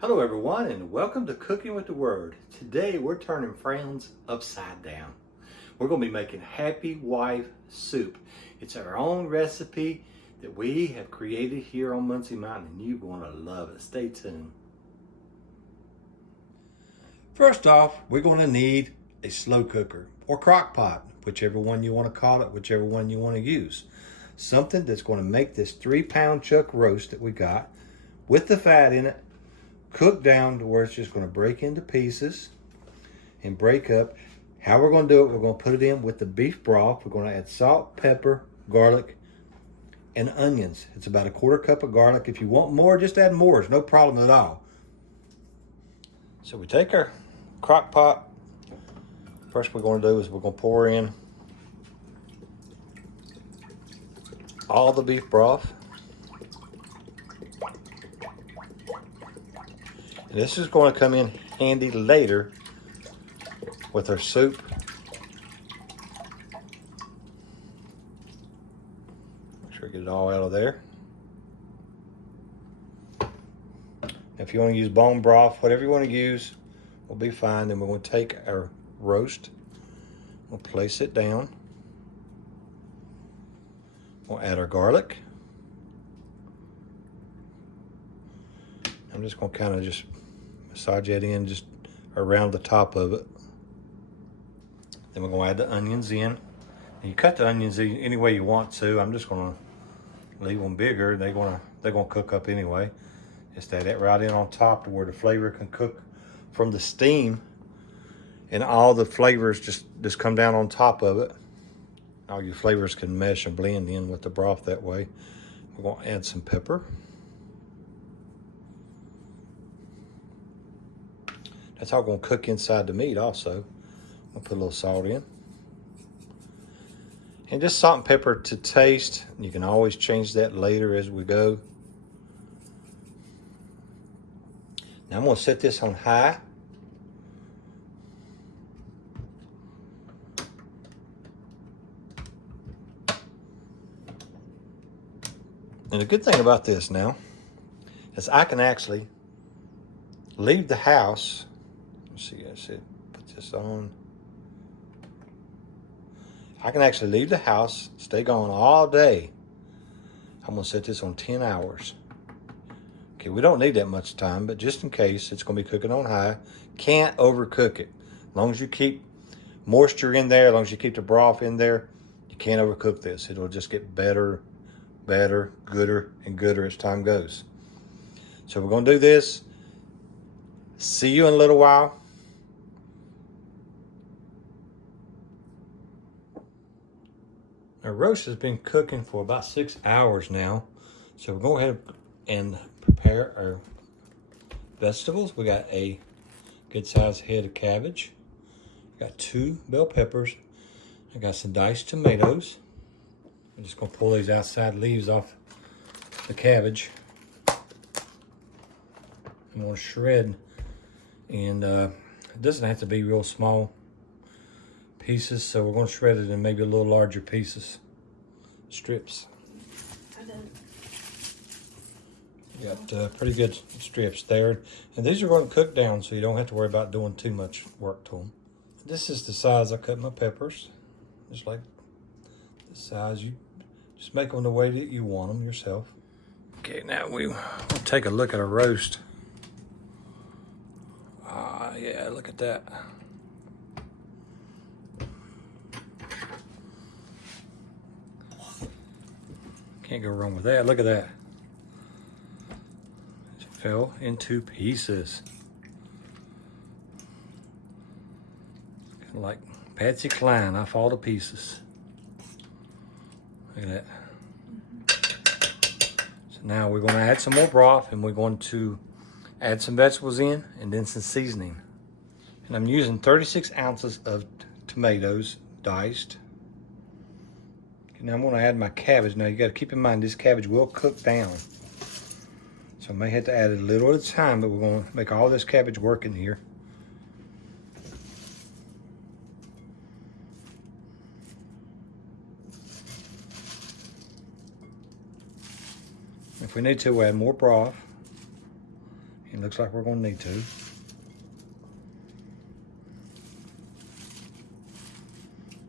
Hello everyone and welcome to Cooking with the Word. Today we're turning frowns upside down. We're going to be making Happy Wife Soup. It's our own recipe that we have created here on Muncie Mountain and you're going to love it. Stay tuned. First off, we're going to need a slow cooker or crock pot, whichever one you want to call it, whichever one you want to use. Something that's going to make this 3-pound chuck roast that we got with the fat in it cook down to where it's just going to break into pieces and break up. How we're going to do it, we're going to put it in with the beef broth. We're going to add salt, pepper, garlic, and onions. It's about a 1/4 cup of garlic. If you want more, just add more. It's no problem at all. So we take our crock pot. First we're going to do is we're going to pour in all the beef broth. And this is going to come in handy later with our soup. Make sure I get it all out of there. If you want to use bone broth, whatever you want to use will be fine. Then we're going to take our roast, we'll place it down. We'll add our garlic. I'm just going to kind of just massage that in just around the top of it. Then we're going to add the onions in. And you cut the onions any way you want to. I'm just going to leave them bigger. They're going to cook up anyway. Just add that right in on top to where the flavor can cook from the steam, and all the flavors just come down on top of it. All your flavors can mesh and blend in with the broth that way. We're going to add some pepper. That's all going to cook inside the meat also. We'll put a little salt in. And just salt and pepper to taste. You can always change that later as we go. Now I'm going to set this on high. And the good thing about this now is I can actually leave the house. Let's see, I said put this on. I can actually leave the house, stay gone all day. I'm gonna set this on 10 hours. Okay, we don't need that much time, but just in case, it's gonna be cooking on high. Can't overcook it. As long as you keep moisture in there, as long as you keep the broth in there, you can't overcook this. It'll just get better, gooder, and gooder as time goes. So we're gonna do this. See you in a little while. Our roast has been cooking for about 6 hours now. So we're going to go ahead and prepare our vegetables. We got a good sized head of cabbage. We got 2 bell peppers. I got some diced tomatoes. I'm just going to pull these outside leaves off the cabbage. I'm going to shred, and it doesn't have to be real small pieces, so we're going to shred it in maybe a little larger pieces, strips. Got pretty good strips there, and these are going to cook down, so you don't have to worry about doing too much work to them. This is the size I cut my peppers, just like the size. You just make them the way that you want them yourself. Okay, now we'll take a look at our roast. Yeah, look at that. Can't go wrong with that. Look at that. It fell into pieces. Kind of like Patsy Cline, I fall to pieces. Look at that. So now we're going to add some more broth, and we're going to add some vegetables in, and then some seasoning. And I'm using 36 ounces of tomatoes diced. Okay, now I'm going to add my cabbage. Now you got to keep in mind this cabbage will cook down. So I may have to add it a little at a time, but we're going to make all this cabbage work in here. If we need to, we'll add more broth. It looks like we're going to need to.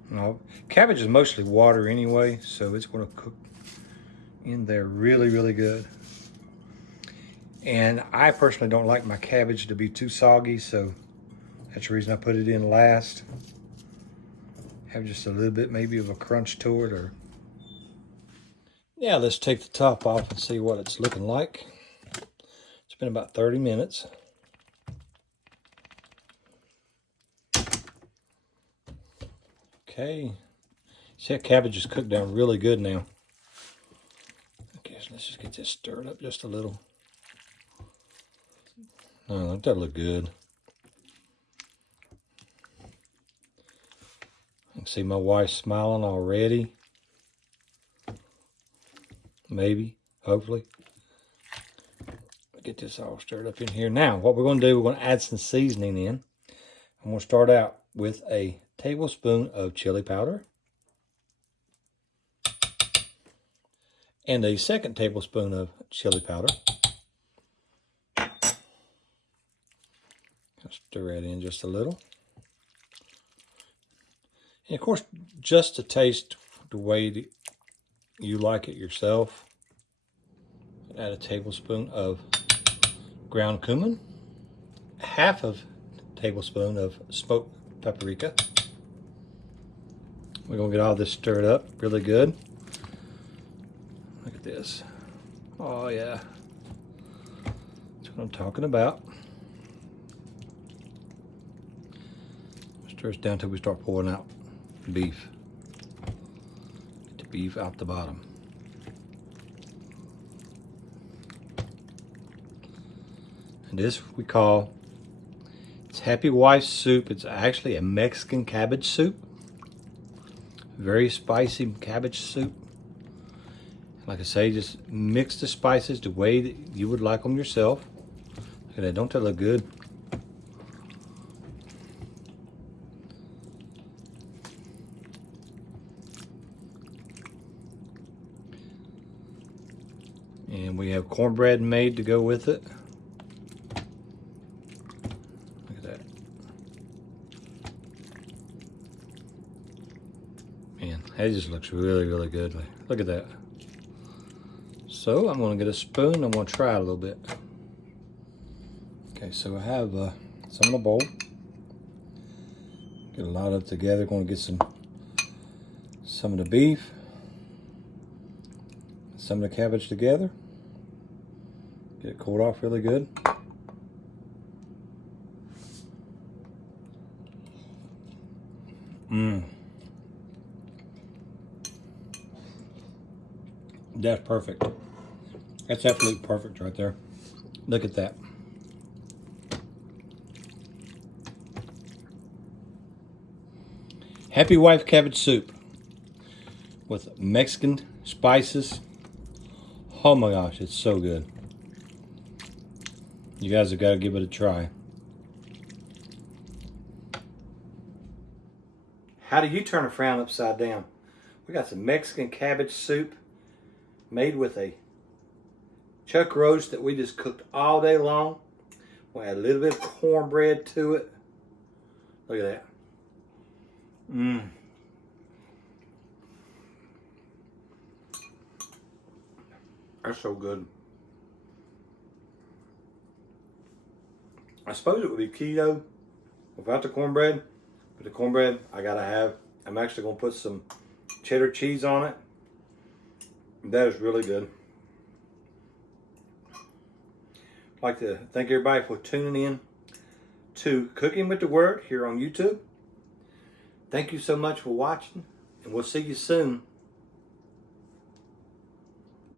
No, cabbage is mostly water anyway, so it's going to cook in there really, really good. And I personally don't like my cabbage to be too soggy, so that's the reason I put it in last. Have just a little bit maybe of a crunch to it. Or yeah, let's take the top off and see what it's looking like. It's been about 30 minutes. Okay, see that cabbage is cooked down really good now. Okay, so let's just get this stirred up just a little. Oh, don't that look good? I can see my wife smiling already. Maybe, hopefully. Get this all stirred up in here. Now, what we're going to do, we're going to add some seasoning in. I'm going to start out with a tablespoon of chili powder. And a second tablespoon of chili powder. Stir that in just a little. And of course, just to taste the way you like it yourself, add a tablespoon of ground cumin, half of a tablespoon of smoked paprika. We're going to get all this stirred up really good. Look at this. Oh yeah. That's what I'm talking about. Stir it down until we start pouring out beef. Get the beef out the bottom. And this we call, it's Happy Wife soup. It's actually a Mexican cabbage soup. Very spicy cabbage soup. Like I say, just mix the spices the way that you would like them yourself. Look at that, don't that look good? And we have cornbread made to go with it. Look at that. Man, that just looks really, really good. Look at that. So I'm going to get a spoon. I'm going to try it a little bit. Okay, so I have some in a bowl. Get a lot of it together. Going to get some of the beef, some of the cabbage together. Get it cooled off really good. That's perfect. That's absolutely perfect right there. Look at that. Happy Wife cabbage soup with Mexican spices. Oh my gosh, it's so good. You guys have got to give it a try. How do you turn a frown upside down? We got some Mexican cabbage soup made with a chuck roast that we just cooked all day long. We add a little bit of cornbread to it. Look at that. That's so good. I suppose it would be keto without the cornbread, but the cornbread I gotta have. I'm actually gonna put some cheddar cheese on it. That is really good. I'd like to thank everybody for tuning in to Cooking with the Word here on YouTube. Thank you so much for watching, and we'll see you soon